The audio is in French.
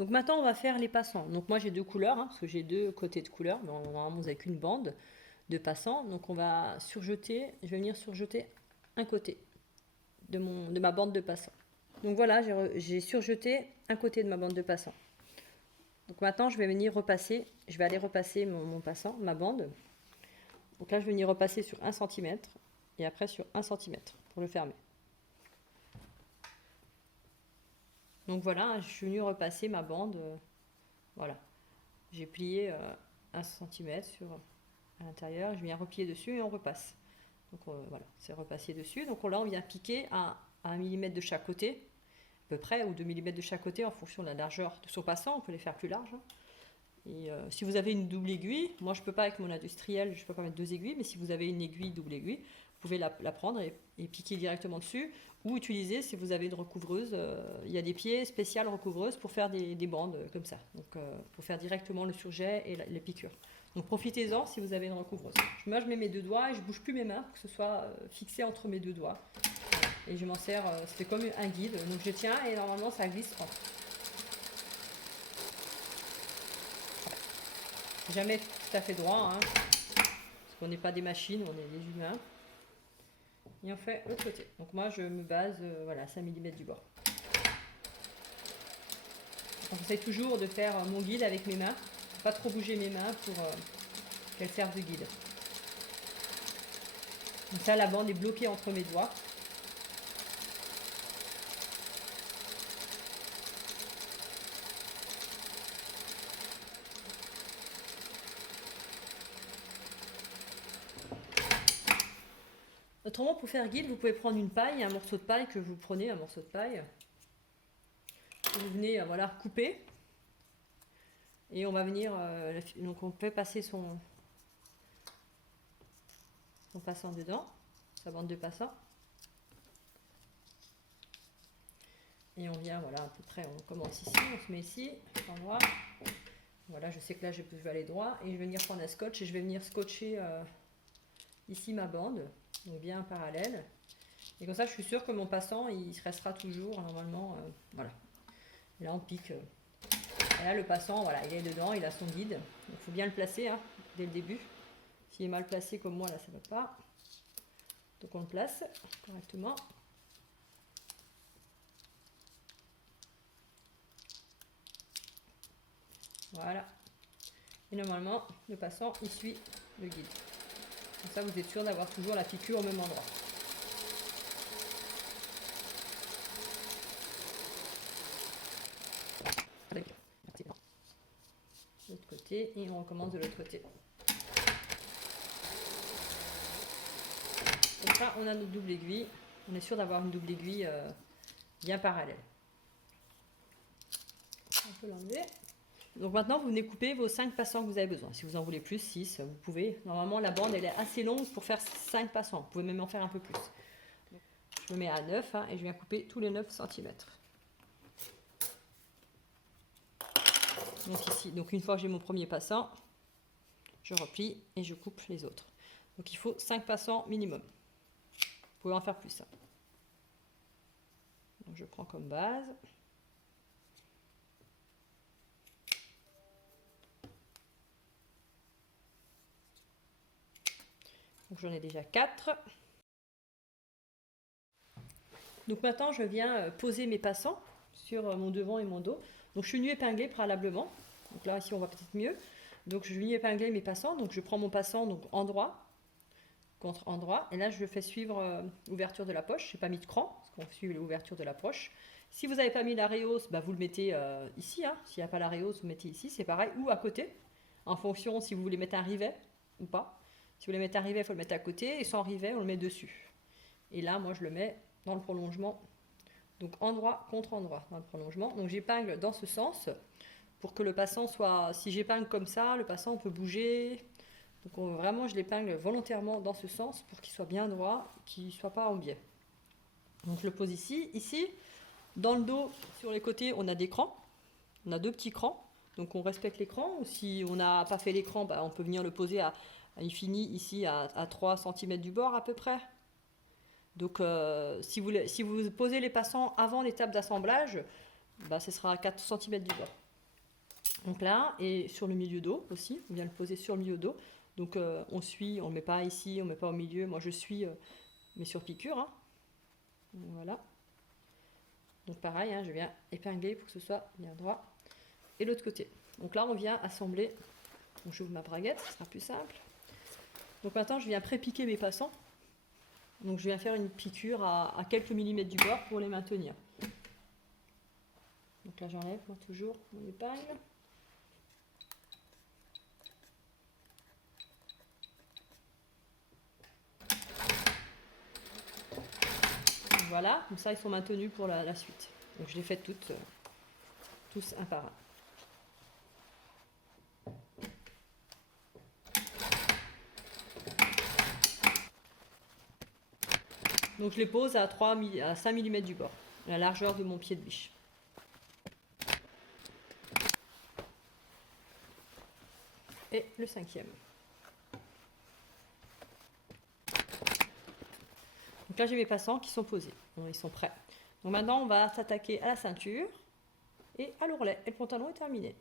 Donc maintenant, on va faire les passants. Donc moi, j'ai deux couleurs, hein, parce que j'ai deux côtés de couleurs. Mais normalement, vous n'avez qu'une bande de passants. Donc on va surjeter, je vais venir surjeter un côté de ma bande de passants. Donc voilà, j'ai surjeté un côté de ma bande de passants. Donc maintenant, je vais venir repasser, je vais aller repasser mon passant, ma bande. Donc là, je vais venir repasser sur 1 cm et après sur 1 cm pour le fermer. Donc voilà, je suis venue repasser ma bande. Voilà, j'ai plié 1 cm à l'intérieur, je viens replier dessus et on repasse. Donc voilà, c'est repassé dessus. Donc là, on vient piquer à 1 mm de chaque côté, à peu près, ou 2 mm de chaque côté en fonction de la largeur de son passant. On peut les faire plus larges. Et si vous avez une double aiguille, moi je peux pas avec mon industriel, je peux pas mettre 2 aiguilles, mais si vous avez une aiguille double aiguille, vous pouvez la prendre et piquer directement dessus, ou utiliser si vous avez une recouvreuse, il y a des pieds spéciales recouvreuse pour faire des bandes comme ça, donc pour faire directement le surjet et les piqûres. Donc profitez-en si vous avez une recouvreuse. Moi je mets mes deux doigts et je bouge plus mes mains pour que ce soit fixé entre mes deux doigts. Et je m'en sers, c'est comme un guide, donc je tiens et normalement ça glisse. Jamais tout à fait droit, hein, parce qu'on n'est pas des machines, on est des humains. Et on fait l'autre côté. Donc moi je me base voilà, 5 mm du bord. On essaie toujours de faire mon guide avec mes mains, pas trop bouger mes mains pour qu'elles servent de guide. Donc ça, la bande est bloquée entre mes doigts. Autrement, pour faire guide, vous pouvez prendre une paille, un morceau de paille que vous prenez, un morceau de paille. Vous venez voilà, couper. Et on va venir, donc on peut passer son passant dedans, sa bande de passant. Et on vient, voilà, à peu près, on commence ici, on se met ici, endroit. Voilà, je sais que là je peux aller droit et je vais venir prendre un scotch et je vais venir scotcher ici ma bande, donc bien parallèle. Et comme ça, je suis sûre que mon passant, il se restera toujours normalement, voilà. Et là, on pique. Et là, le passant, voilà, il est dedans, il a son guide. Il faut bien le placer hein, dès le début. S'il est mal placé comme moi, là, ça ne va pas. Donc on le place correctement. Voilà. Et normalement, le passant, il suit le guide. Comme ça, vous êtes sûr d'avoir toujours la piqûre au même endroit. L'autre côté, et on recommence de l'autre côté. Comme ça, on a notre double aiguille. On est sûr d'avoir une double aiguille bien parallèle. On peut l'enlever. Donc maintenant, vous venez couper vos 5 passants que vous avez besoin. Si vous en voulez plus, 6, vous pouvez. Normalement, la bande, elle est assez longue pour faire 5 passants. Vous pouvez même en faire un peu plus. Je me mets à 9 hein, et je viens couper tous les 9 cm. Donc ici, donc une fois que j'ai mon premier passant, je replie et je coupe les autres. Donc il faut 5 passants minimum. Vous pouvez en faire plus. Hein. Donc je prends comme base. Donc j'en ai déjà 4. Donc maintenant je viens poser mes passants sur mon devant et mon dos. Donc je suis venue épingler préalablement. Donc là ici on voit peut-être mieux. Donc je viens épingler mes passants. Donc je prends mon passant donc endroit contre endroit. Et là je fais suivre l'ouverture de la poche. Je n'ai pas mis de cran parce qu'on suit l'ouverture de la poche. Si vous n'avez pas mis la réhausse, bah vous le mettez ici. Hein. S'il n'y a pas la réhausse, vous mettez ici. C'est pareil. Ou à côté. En fonction si vous voulez mettre un rivet ou pas. Si vous voulez mettre un rivet, il faut le mettre à côté. Et sans rivet, on le met dessus. Et là, moi, je le mets dans le prolongement. Donc, endroit contre endroit dans le prolongement. Donc, j'épingle dans ce sens pour que le passant soit... Si j'épingle comme ça, le passant peut bouger. Donc, vraiment, je l'épingle volontairement dans ce sens pour qu'il soit bien droit, qu'il ne soit pas en biais. Donc, je le pose ici. Ici, dans le dos, sur les côtés, on a des crans. On a 2 petits crans. Donc, on respecte l'écran. Si on n'a pas fait l'écran, bah, on peut venir le poser il finit ici à 3 cm du bord à peu près. Donc si vous posez les passants avant l'étape d'assemblage, bah, ce sera à 4 cm du bord. Donc là, et sur le milieu dos aussi, on vient le poser sur le milieu dos. Donc on suit, on ne met pas ici, on ne met pas au milieu. Moi je suis, mais sur piqûre. Hein. Voilà. Donc pareil, hein, je viens épingler pour que ce soit bien droit. Et l'autre côté. Donc là, on vient assembler. Donc j'ouvre ma braguette, ce sera plus simple. Donc maintenant, je viens pré-piquer mes passants. Donc je viens faire une piqûre à quelques millimètres du bord pour les maintenir. Donc là, j'enlève moi toujours mon épingle. Voilà, comme ça ils sont maintenus pour la suite. Donc je les fais toutes, tous un par un. Donc je les pose à 5 mm du bord, la largeur de mon pied de biche. Et le 5e. Donc là j'ai mes passants qui sont posés, bon, ils sont prêts. Donc maintenant on va s'attaquer à la ceinture et à l'ourlet. Et le pantalon est terminé.